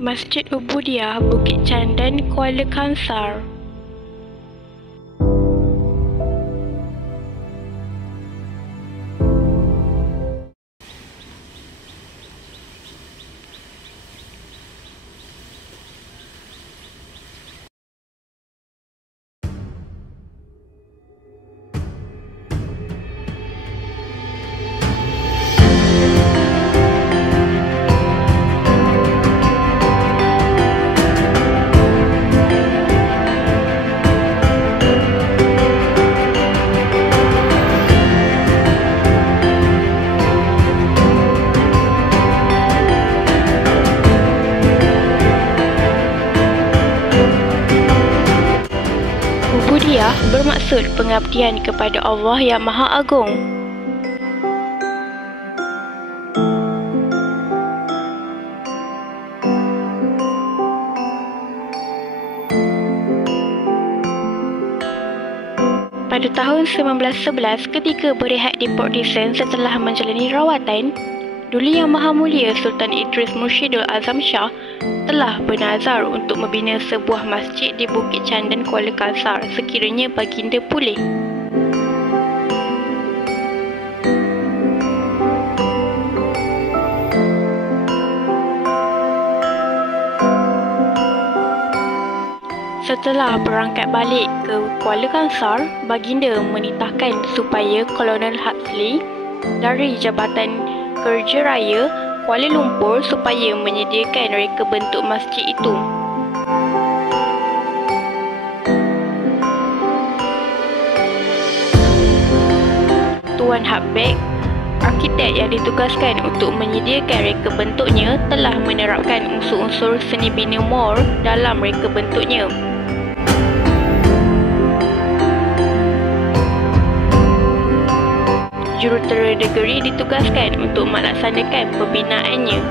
Masjid Ubudiyah Bukit Candan, Kuala Kangsar. Ubudiyah bermaksud pengabdian kepada Allah yang Maha Agung. Pada tahun 1911, ketika berehat di Port Dickson setelah menjalani rawatan, Duli Yang Maha Mulia Sultan Idris Mursyidul Azam Shah telah bernazar untuk membina sebuah masjid di Bukit Candan, Kuala Kangsar sekiranya baginda pulih. Setelah berangkat balik ke Kuala Kangsar, baginda menitahkan supaya Kolonel Huxley dari Jabatan Kerja Raya Kuala Lumpur supaya menyediakan reka bentuk masjid itu. Tuan Habek, arkitek yang ditugaskan untuk menyediakan reka bentuknya, telah menerapkan unsur-unsur seni bina Moor dalam reka bentuknya. Jurutera negeri ditugaskan untuk melaksanakan pembinaannya.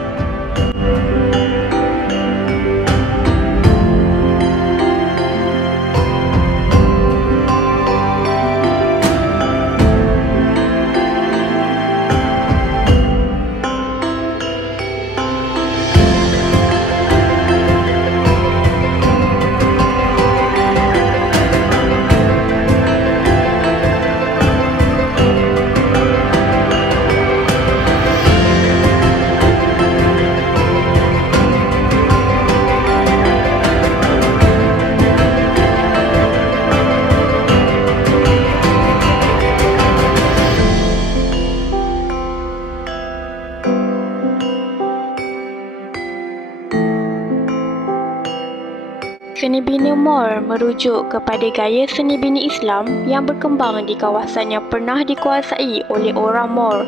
Seni bina Moor merujuk kepada gaya seni bina Islam yang berkembang di kawasan yang pernah dikuasai oleh orang Moor,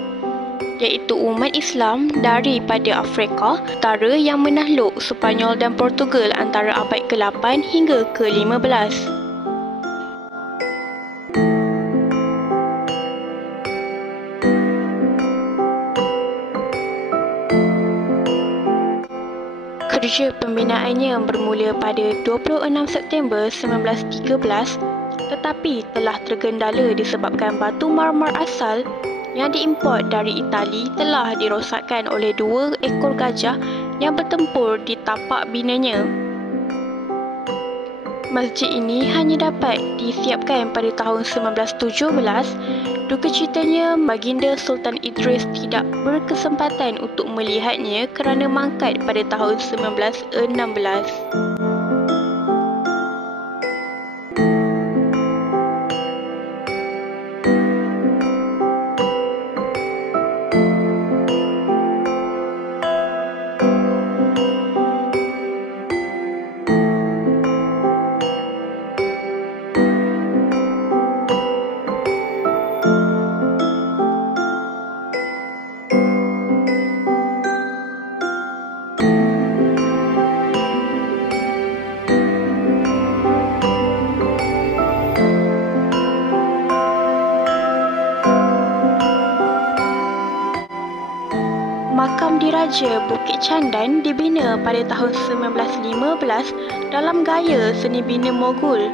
iaitu umat Islam daripada Afrika Utara yang menakluk Sepanyol dan Portugal antara abad ke-8 hingga ke-15. Kerja pembinaannya bermula pada 26 September 1913 tetapi telah tergendala disebabkan batu marmar asal yang diimport dari Itali telah dirosakkan oleh 2 ekor gajah yang bertempur di tapak binanya. Masjid ini hanya dapat disiapkan pada tahun 1917. Duka citanya, baginda Sultan Idris tidak berkesempatan untuk melihatnya kerana mangkat pada tahun 1916. Diraja Bukit Candan dibina pada tahun 1915 dalam gaya seni bina Mughal,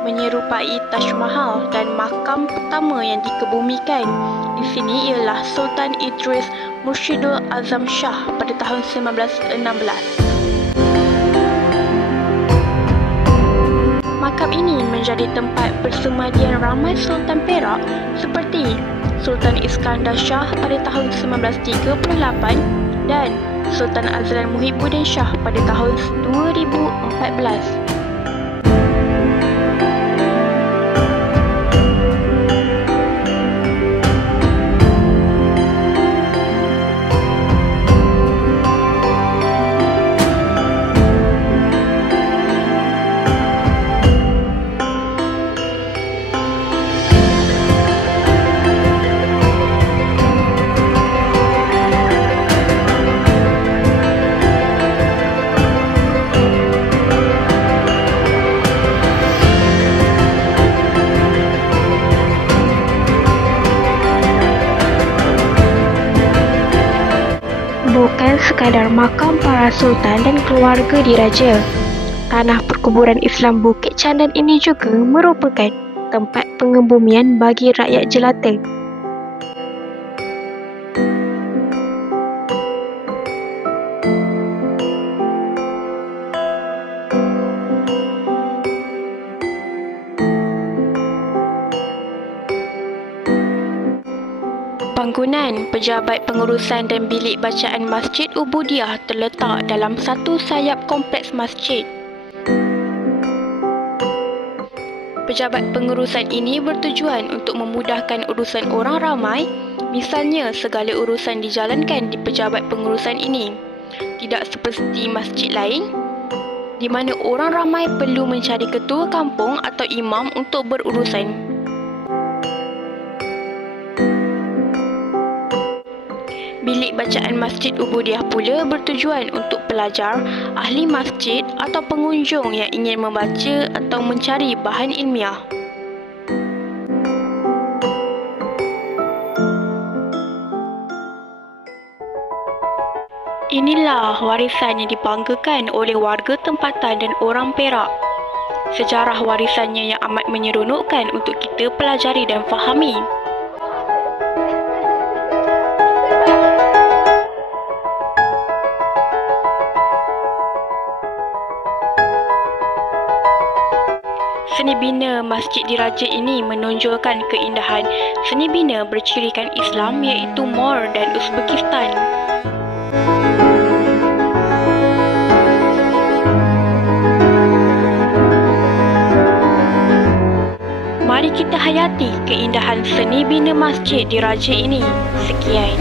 menyerupai Taj Mahal, dan makam pertama yang dikebumikan di sini ialah Sultan Idris Murshidul Azam Shah pada tahun 1916. Makam ini menjadi tempat persemadian ramai Sultan Perak seperti Sultan Iskandar Shah pada tahun 1938 dan Sultan Azlan Muhibbuddin Shah pada tahun 2014. Bukan sekadar makam para sultan dan keluarga diraja, tanah perkuburan Islam Bukit Candan ini juga merupakan tempat pengebumian bagi rakyat jelata. Bangunan, pejabat pengurusan dan bilik bacaan Masjid Ubudiah terletak dalam satu sayap kompleks masjid. Pejabat pengurusan ini bertujuan untuk memudahkan urusan orang ramai, misalnya segala urusan dijalankan di pejabat pengurusan ini. Tidak seperti masjid lain, di mana orang ramai perlu mencari ketua kampung atau imam untuk berurusan. Bilik bacaan Masjid Ubudiah pula bertujuan untuk pelajar, ahli masjid atau pengunjung yang ingin membaca atau mencari bahan ilmiah. Inilah warisan yang dibanggakan oleh warga tempatan dan orang Perak. Sejarah warisannya yang amat menyeronokkan untuk kita pelajari dan fahami. Seni bina Masjid Diraja ini menonjolkan keindahan seni bina bercirikan Islam iaitu Moor dan Uzbekistan. Mari kita hayati keindahan seni bina Masjid Diraja ini. Sekian.